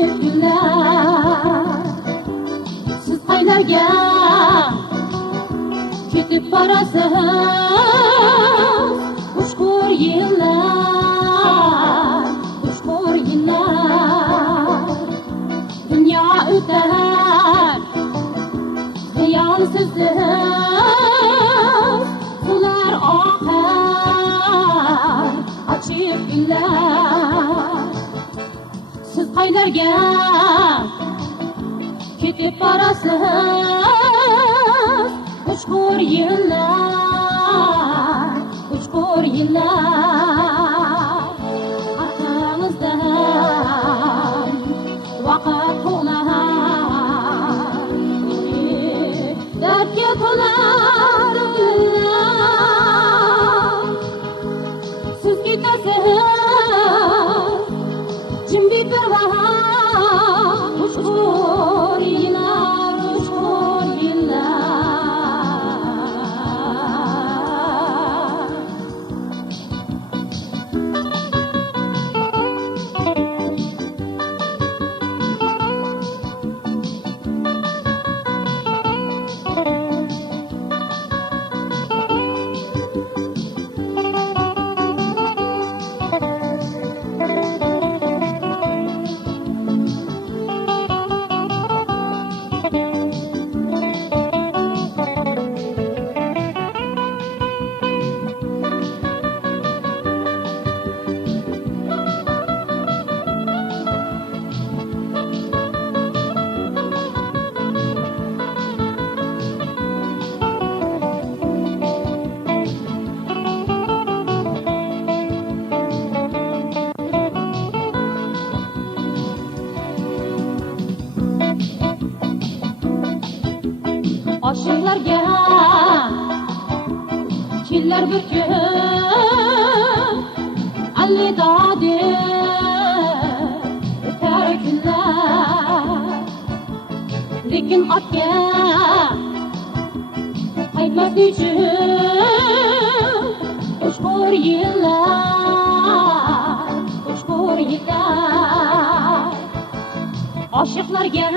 açık günler. Siz qaylarga ketib borasiz ushkur yillar, ushkur yillar. Dünya o'tar ziyonsizdir, sular oqar açık günler. Siz qaylarga ketib borasiz ushkur yillar, ushkur yillar. Arqamizdan vaqt qo'nar, dardga to'lar yillar. Siz ketasiz jim bir vaqt ushkur yillar, ushkur yillar. Aşıklarga kelar bir kun alvido deb o'tar kunlar. Lekin otga qaytmas uchun ushkur yillar, ushkur yillar. Aşıklarga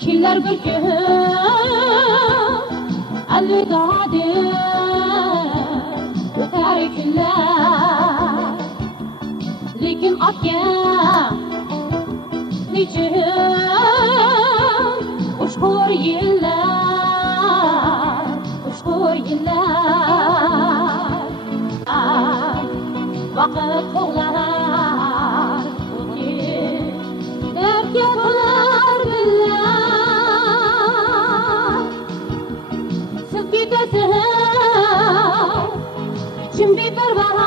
kelar bir kun alvido deb o'tar kunlar. Lekin otga nechun ushkur yillar, ushkur yillar. Vaqt qo'g'lar dardga to'lar yillar. Siz ketasiz jim bir vaqt